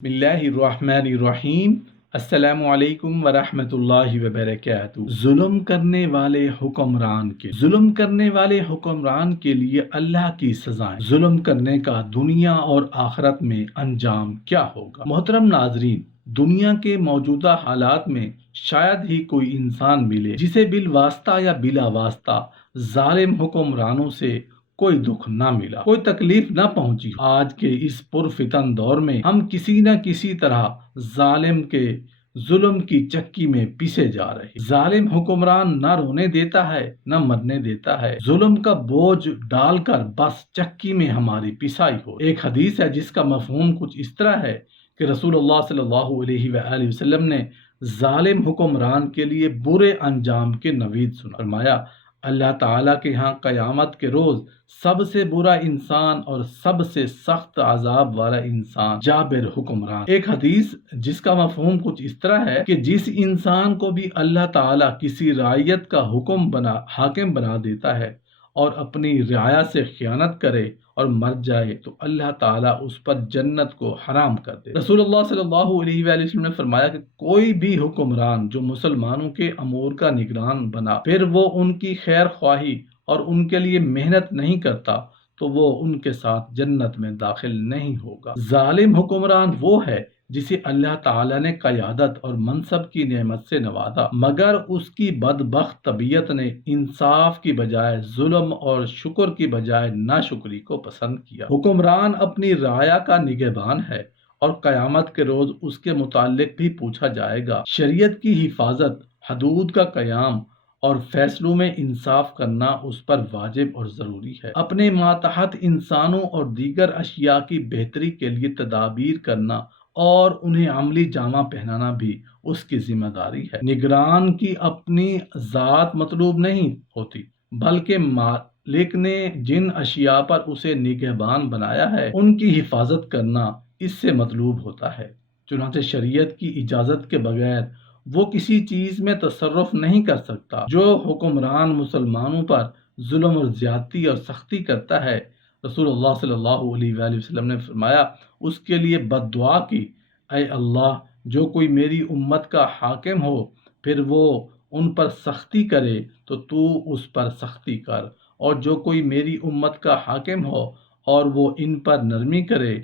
بسم اللہ الرحمن الرحیم۔ السلام علیکم ورحمۃ اللہ وبرکاتہ۔ ظلم کرنے والے حکمران کے لیے اللہ کی سزائیں۔ ظلم کرنے کا دنیا اور آخرت میں انجام کیا ہوگا؟ محترم ناظرین، دنیا کے موجودہ حالات میں شاید ہی کوئی انسان ملے جسے بالواسطہ یا بلا واسطہ ظالم حکمرانوں سے کوئی دکھ نہ ملا، کوئی تکلیف نہ پہنچی۔ آج کے اس پرفتن دور میں ہم کسی نہ کسی طرح ظالم کے ظلم کی چکی میں پیسے جا رہے۔ ظالم حکمران نہ رونے دیتا ہے نہ مرنے دیتا ہے، ظلم کا بوجھ ڈال کر بس چکی میں ہماری پسائی ہو۔ ایک حدیث ہے جس کا مفہوم کچھ اس طرح ہے کہ رسول اللہ صلی اللہ علیہ وآلہ وسلم نے ظالم حکمران کے لیے برے انجام کے نوید سنا۔ فرمایا، اللہ تعالیٰ کے ہاں قیامت کے روز سب سے برا انسان اور سب سے سخت عذاب والا انسان جابر حکمران۔ ایک حدیث جس کا مفہوم کچھ اس طرح ہے کہ جس انسان کو بھی اللہ تعالیٰ کسی رعیت کا حاکم بنا دیتا ہے اور اپنی رعایا سے خیانت کرے اور مر جائے تو اللہ تعالیٰ اس پر جنت کو حرام کر دے۔ رسول اللہ صلی اللہ علیہ وآلہ وسلم نے فرمایا کہ کوئی بھی حکمران جو مسلمانوں کے امور کا نگران بنا پھر وہ ان کی خیر خواہی اور ان کے لیے محنت نہیں کرتا تو وہ ان کے ساتھ جنت میں داخل نہیں ہوگا۔ ظالم حکمران وہ ہے جسے اللہ تعالیٰ نے قیادت اور منصب کی نعمت سے نوازا، مگر اس کی بدبخت طبیعت نے انصاف کی بجائے ظلم اور شکر کی بجائے ناشکری کو پسند کیا۔ حکمران اپنی رعایا کا نگہبان ہے اور قیامت کے روز اس کے متعلق بھی پوچھا جائے گا۔ شریعت کی حفاظت، حدود کا قیام اور فیصلوں میں انصاف کرنا اس پر واجب اور ضروری ہے۔ اپنے ماتحت انسانوں اور دیگر اشیاء کی بہتری کے لیے تدابیر کرنا اور انہیں عملی جامہ پہنانا بھی اس کی ذمہ داری ہے۔ نگران کی اپنی ذات مطلوب نہیں ہوتی بلکہ مالک نے جن اشیاء پر اسے نگہبان بنایا ہے ان کی حفاظت کرنا اس سے مطلوب ہوتا ہے۔ چنانچہ شریعت کی اجازت کے بغیر وہ کسی چیز میں تصرف نہیں کر سکتا۔ جو حکمران مسلمانوں پر ظلم اور زیادتی اور سختی کرتا ہے، رسول اللہ صلی اللہ علیہ وآلہ وسلم نے فرمایا، اس کے لیے بد دعا کی، اے اللہ، جو کوئی میری امت کا حاکم ہو پھر وہ ان پر سختی کرے تو اس پر سختی کر، اور جو کوئی میری امت کا حاکم ہو اور وہ ان پر نرمی کرے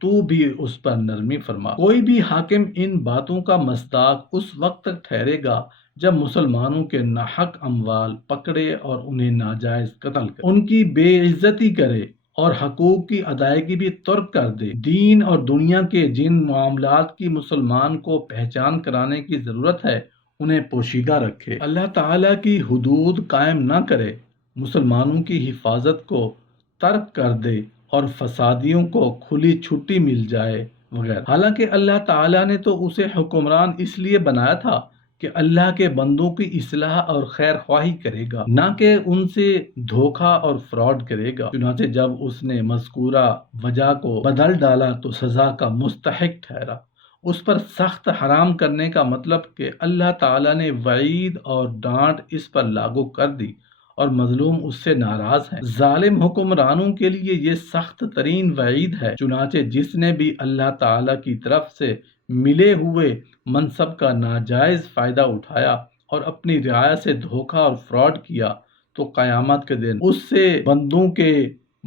تو بھی اس پر نرمی فرما۔ کوئی بھی حاکم ان باتوں کا مصداق اس وقت تک ٹھہرے گا جب مسلمانوں کے ناحق اموال پکڑے اور انہیں ناجائز قتل کرے، ان کی بے عزتی کرے اور حقوق کی ادائیگی بھی ترک کر دے۔ دین اور دنیا کے جن معاملات کی مسلمان کو پہچان کرانے کی ضرورت ہے انہیں پوشیدہ رکھے، اللہ تعالیٰ کی حدود قائم نہ کرے، مسلمانوں کی حفاظت کو ترک کر دے اور فسادیوں کو کھلی چھٹی مل جائے وغیرہ۔ حالانکہ اللہ تعالیٰ نے تو اسے حکمران اس لیے بنایا تھا کہ اللہ کے بندوں کی اصلاح اور خیر خواہی کرے گا، نہ کہ ان سے دھوکہ اور فراڈ کرے گا۔ چنانچہ جب اس نے مذکورہ وجہ کو بدل ڈالا تو سزا کا مستحق ٹھہرا۔ اس پر سخت حرام کرنے کا مطلب کہ اللہ تعالیٰ نے وعید اور ڈانٹ اس پر لاگو کر دی اور مظلوم اس سے ناراض ہیں۔ ظالم حکمرانوں کے لیے یہ سخت ترین وعید ہے۔ چنانچہ جس نے بھی اللہ تعالیٰ کی طرف سے ملے ہوئے منصب کا ناجائز فائدہ اٹھایا اور اپنی رعایا سے دھوکہ اور فراڈ کیا تو قیامت کے دن اس سے بندوں کے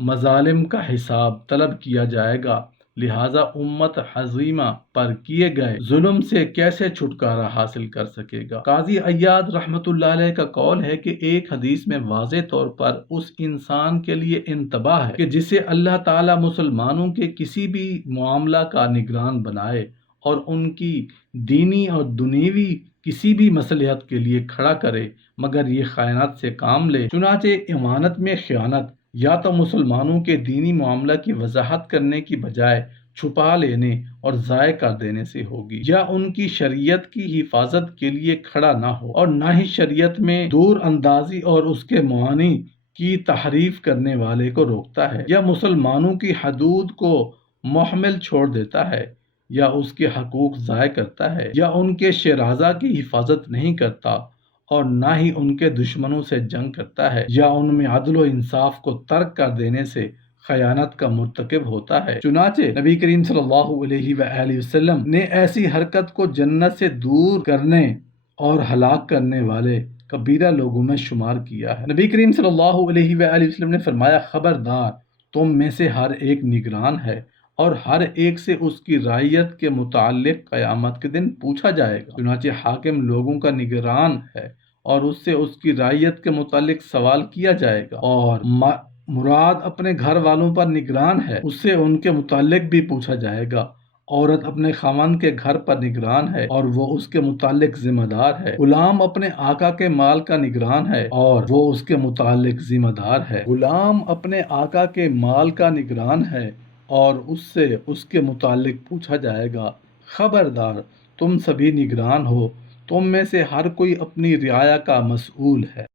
مظالم کا حساب طلب کیا جائے گا۔ لہٰذا امت حزیمہ پر کیے گئے ظلم سے کیسے چھٹکارا حاصل کر سکے گا؟ قاضی عیاض رحمۃ اللہ علیہ کا قول ہے کہ ایک حدیث میں واضح طور پر اس انسان کے لیے انتباہ ہے کہ جسے اللہ تعالیٰ مسلمانوں کے کسی بھی معاملہ کا نگران بنائے اور ان کی دینی اور دنیوی کسی بھی مصلحت کے لیے کھڑا کرے مگر یہ خیانت سے کام لے۔ چنانچہ امانت میں خیانت یا تو مسلمانوں کے دینی معاملہ کی وضاحت کرنے کی بجائے چھپا لینے اور ضائع کر دینے سے ہوگی، یا ان کی شریعت کی حفاظت کے لیے کھڑا نہ ہو اور نہ ہی شریعت میں دور اندازی اور اس کے معانی کی تحریف کرنے والے کو روکتا ہے، یا مسلمانوں کی حدود کو محمل چھوڑ دیتا ہے، یا اس کے حقوق ضائع کرتا ہے، یا ان کے شہرازہ کی حفاظت نہیں کرتا اور نہ ہی ان کے دشمنوں سے جنگ کرتا ہے، یا ان میں عدل و انصاف کو ترک کر دینے سے خیانت کا مرتکب ہوتا ہے۔ چنانچہ نبی کریم صلی اللہ علیہ وآلہ وسلم نے ایسی حرکت کو جنت سے دور کرنے اور ہلاک کرنے والے کبیرہ لوگوں میں شمار کیا ہے۔ نبی کریم صلی اللہ علیہ وآلہ وسلم نے فرمایا، خبردار، تم میں سے ہر ایک نگران ہے اور ہر ایک سے اس کی رعیت کے متعلق قیامت کے دن پوچھا جائے گا۔ چنانچہ حاکم لوگوں کا نگران ہے اور اس سے اس کی رعیت کے متعلق سوال کیا جائے گا، اور مراد اپنے گھر والوں پر نگران ہے، اس سے ان کے متعلق بھی پوچھا جائے گا۔ عورت اپنے خاوند کے گھر پر نگران ہے اور وہ اس کے متعلق ذمہ دار ہے۔ غلام اپنے آقا کے مال کا نگران ہے اور وہ اس کے متعلق ذمہ دار ہے۔ غلام اپنے آقا کے مال کا نگران ہے اور اس سے اس کے متعلق پوچھا جائے گا۔ خبردار، تم سبھی نگران ہو، تم میں سے ہر کوئی اپنی رعایا کا مسئول ہے۔